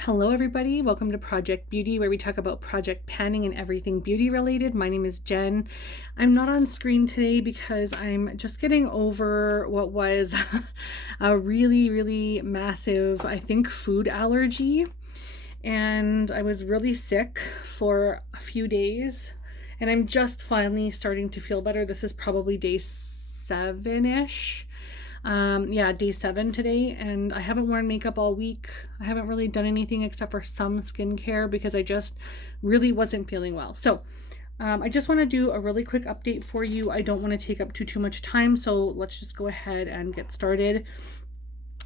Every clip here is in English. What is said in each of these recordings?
Hello everybody, welcome to Project Beauty, where we talk about project panning and everything beauty related. My name is Jen. I'm not on screen today because I'm just getting over what was a really massive, I think, food allergy. And I was really sick for a few days, and I'm just finally starting to feel better. This is probably day 7-ish. Day 7 today, and I haven't worn makeup all week. I haven't really done anything except for some skincare because I just really wasn't feeling well. So I just want to do a really quick update for you. I don't want to take up too much time, so let's just go ahead and get started.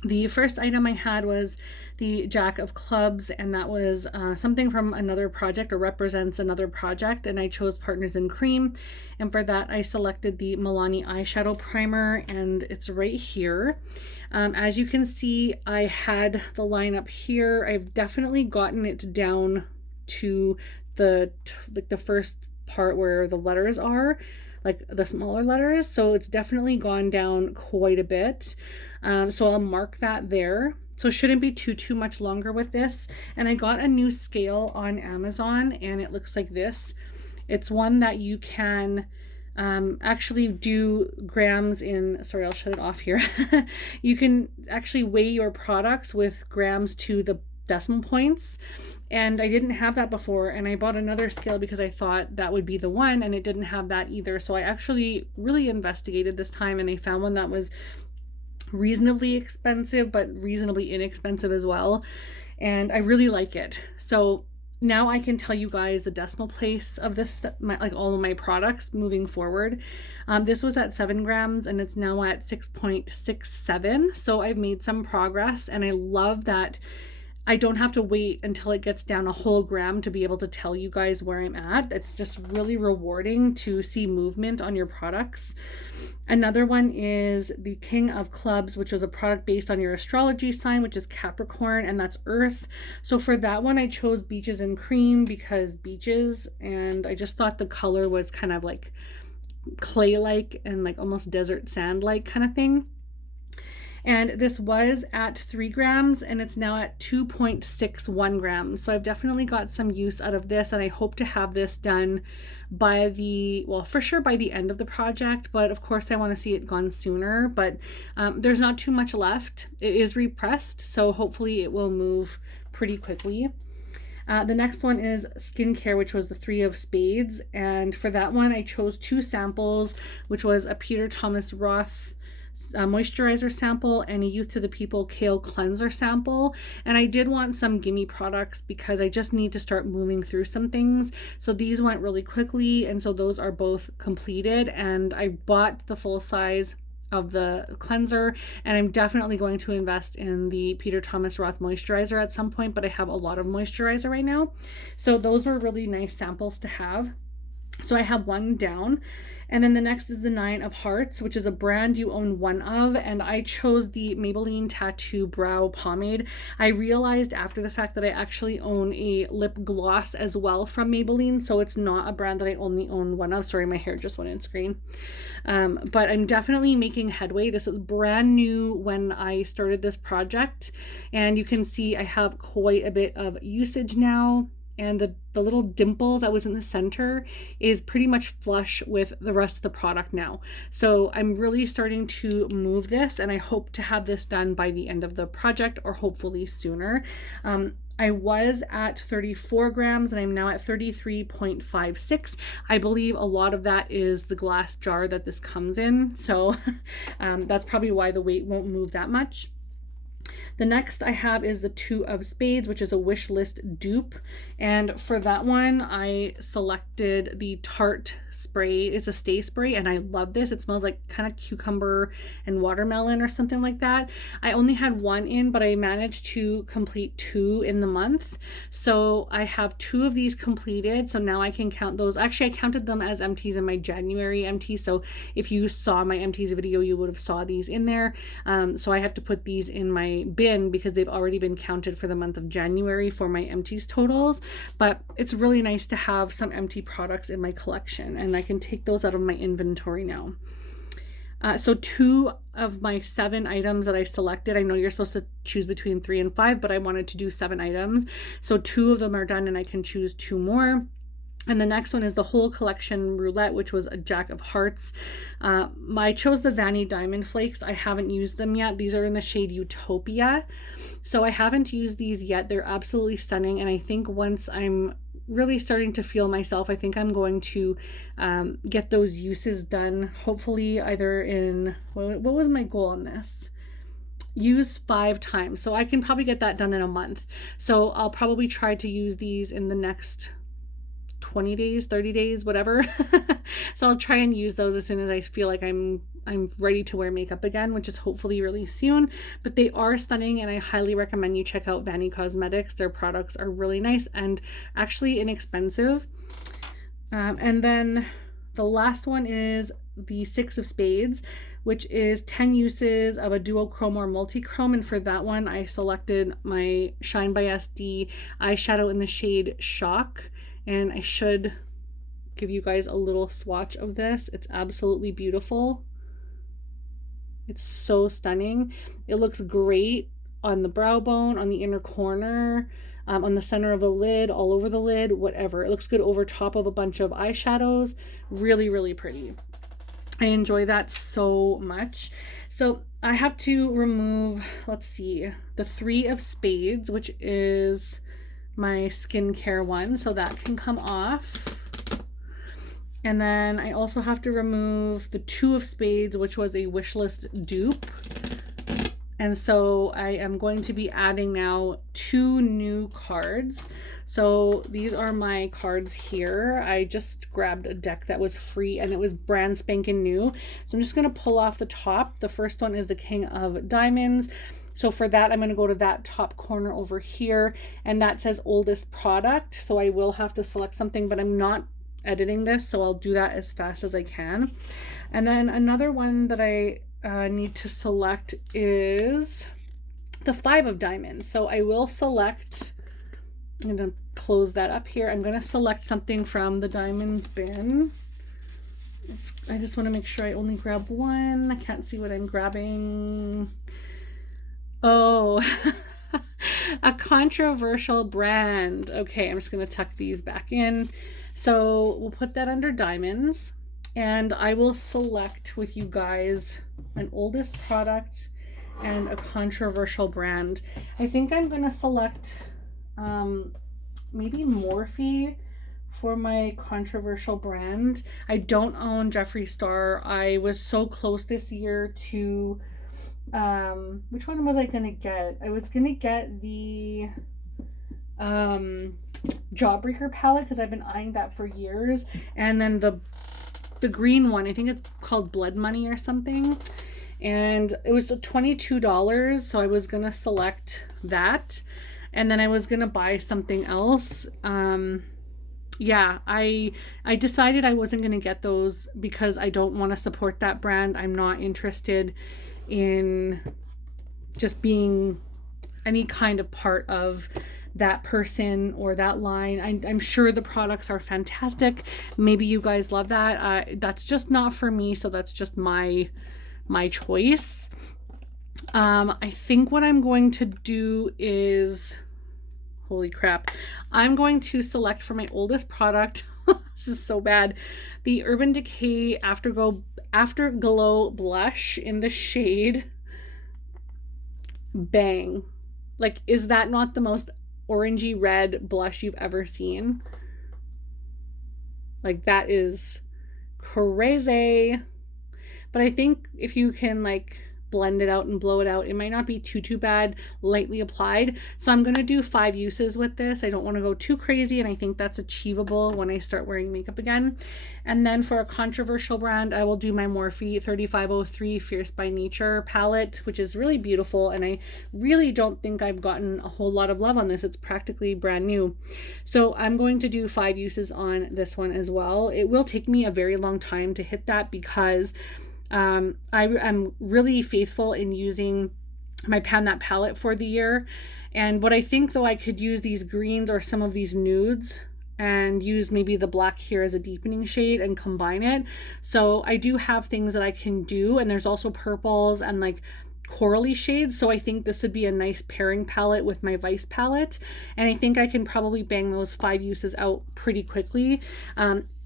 The first item I had was the Jack of Clubs, and that was something from another project or represents another project, and I chose Partners in Cream. And for that, I selected the Milani eyeshadow primer, and it's right here. As you can see, I had the line up here. I've definitely gotten it down to the first part where the letters are, like the smaller letters, so it's definitely gone down quite a bit. So I'll mark that there. So it shouldn't be too much longer with this. And I got a new scale on Amazon, and it looks like this. It's one that you can actually do grams in. Sorry, I'll shut it off here. You can actually weigh your products with grams to the decimal points, and I didn't have that before, and I bought another scale because I thought that would be the one, and it didn't have that either. So I actually really investigated this time, and I found one that was reasonably expensive but reasonably inexpensive as well, and I really like it. So now I can tell you guys the decimal place of this, like all of my products moving forward. This was at 7 grams and it's now at 6.67, so I've made some progress, and I love that I don't have to wait until it gets down a whole gram to be able to tell you guys where I'm at. It's just really rewarding to see movement on your products. Another one is the King of Clubs, which was a product based on your astrology sign, which is Capricorn, and that's Earth. So for that one, I chose Beaches and Cream because beaches, and I just thought the color was kind of like clay-like and like almost desert sand-like kind of thing. And this was at 3 grams and it's now at 2.61 grams. So I've definitely got some use out of this, and I hope to have this done by for sure by the end of the project, but of course I want to see it gone sooner. But there's not too much left. It is repressed, so hopefully it will move pretty quickly. The next one is skincare, which was the 3 of Spades, and for that one I chose 2 samples, which was a Peter Thomas Roth moisturizer sample and a Youth to the People Kale cleanser sample. And I did want some gimme products because I just need to start moving through some things, so these went really quickly, and so those are both completed. And I bought the full size of the cleanser, and I'm definitely going to invest in the Peter Thomas Roth moisturizer at some point, but I have a lot of moisturizer right now, so those were really nice samples to have. So I have one down. And then the next is the 9 of Hearts, which is a brand you own one of, and I chose the Maybelline Tattoo Brow Pomade. I realized after the fact that I actually own a lip gloss as well from Maybelline, so it's not a brand that I only own one of. Sorry, my hair just went in screen. But I'm definitely making headway. This was brand new when I started this project, and you can see I have quite a bit of usage now. And the little dimple that was in the center is pretty much flush with the rest of the product now. So I'm really starting to move this, and I hope to have this done by the end of the project or hopefully sooner. I was at 34 grams and I'm now at 33.56. I believe a lot of that is the glass jar that this comes in. So that's probably why the weight won't move that much. The next I have is the 2 of Spades, which is a wish list dupe. And for that one, I selected the Tarte spray. It's a stay spray, and I love this. It smells like kind of cucumber and watermelon or something like that. I only had one in, but I managed to complete 2 in the month. So I have 2 of these completed. So now I can count those. Actually, I counted them as empties in my January empty. So if you saw my empties video, you would have saw these in there. So I have to put these in my bin because they've already been counted for the month of January for my empties totals. But it's really nice to have some empty products in my collection, and I can take those out of my inventory now. So 2 of my 7 items that I selected, I know you're supposed to choose between 3 and 5, but I wanted to do 7 items. So 2 of them are done and I can choose 2 more. And the next one is the whole collection roulette, which was a Jack of Hearts. I chose the Vanny Diamond Flakes. I haven't used them yet. These are in the shade Utopia. So I haven't used these yet. They're absolutely stunning. And I think once I'm really starting to feel myself, I think I'm going to get those uses done. Hopefully either in, what was my goal on this? Use 5 times. So I can probably get that done in a month. So I'll probably try to use these in the next 20 days, 30 days, whatever. So I'll try and use those as soon as I feel like I'm ready to wear makeup again, which is hopefully really soon. But they are stunning and I highly recommend you check out Vanny Cosmetics. Their products are really nice and actually inexpensive. And then the last one is the 6 of Spades, which is 10 uses of a duochrome or multi-chrome. And for that one, I selected my Shine by SD eyeshadow in the shade Shock. And I should give you guys a little swatch of this. It's absolutely beautiful. It's so stunning. It looks great on the brow bone, on the inner corner, on the center of the lid, all over the lid, whatever. It looks good over top of a bunch of eyeshadows. Really, really pretty. I enjoy that so much. So I have to remove, let's see, the 3 of Spades, which is my skincare one, so that can come off. And then I also have to remove the 2 of Spades, which was a wishlist dupe. And so I am going to be adding now 2 new cards. So these are my cards here. I just grabbed a deck that was free and it was brand spanking new. So I'm just going to pull off the top. The first one is the King of Diamonds. So for that, I'm going to go to that top corner over here, and that says oldest product. So I will have to select something, but I'm not editing this, so I'll do that as fast as I can. And then another one that I need to select is the 5 of Diamonds. So I will select, I'm going to close that up here. I'm going to select something from the Diamonds bin. I just want to make sure I only grab one. I can't see what I'm grabbing. Oh, a controversial brand. Okay, I'm just going to tuck these back in. So we'll put that under Diamonds, and I will select with you guys an oldest product and a controversial brand. I think I'm going to select maybe Morphe for my controversial brand. I don't own Jeffree Star. I was so close this year to which one was I gonna get? I was gonna get the Jawbreaker palette because I've been eyeing that for years, and then the green one, I think it's called Blood Money or something, and it was $22, so I was gonna select that, and then I was gonna buy something else. Yeah, I decided I wasn't gonna get those because I don't want to support that brand. I'm not interested in just being any kind of part of that person or that line. I'm sure the products are fantastic. Maybe you guys love that. That's just not for me, so that's just my choice. I think what I'm going to do is, holy crap, I'm going to select for my oldest product. This is so bad. The Urban Decay Afterglow blush in the shade Bang. Like, is that not the most orangey red blush you've ever seen? Like, that is crazy. But I think if you can like blend it out and blow it out, it might not be too bad lightly applied. So I'm going to do 5 uses with this. I don't want to go too crazy, and I think that's achievable when I start wearing makeup again. And then for a controversial brand, I will do my Morphe 3503 Fierce by Nature palette, which is really beautiful, and I really don't think I've gotten a whole lot of love on this. It's practically brand new. So I'm going to do 5 uses on this one as well. It will take me a very long time to hit that because I'm really faithful in using my Pan That palette for the year. And what I think, though, I could use these greens or some of these nudes and use maybe the black here as a deepening shade and combine it. So I do have things that I can do, and there's also purples and like corally shades, so I think this would be a nice pairing palette with my Vice palette, and I think I can probably bang those 5 uses out pretty quickly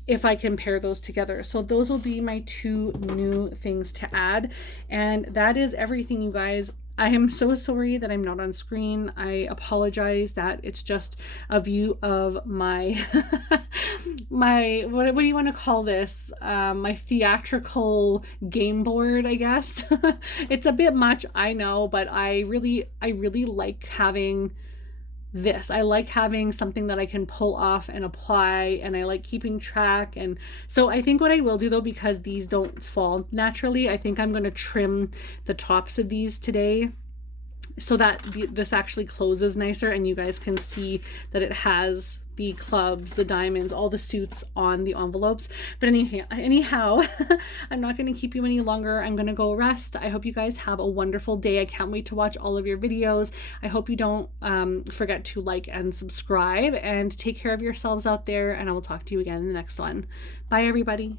if I can pair those together. So those will be my 2 new things to add, and that is everything, you guys. I am so sorry that I'm not on screen. I apologize that it's just a view of my my what do you want to call this, my theatrical game board, I guess. It's a bit much, I know, but I really like having this. I like having something that I can pull off and apply, and I like keeping track. And so I think what I will do though, because these don't fall naturally, I think I'm going to trim the tops of these today so that this actually closes nicer and you guys can see that it has the clubs, the diamonds, all the suits on the envelopes. But anyhow, I'm not going to keep you any longer. I'm going to go rest. I hope you guys have a wonderful day. I can't wait to watch all of your videos. I hope you don't forget to like and subscribe, and take care of yourselves out there, and I will talk to you again in the next one. Bye, everybody.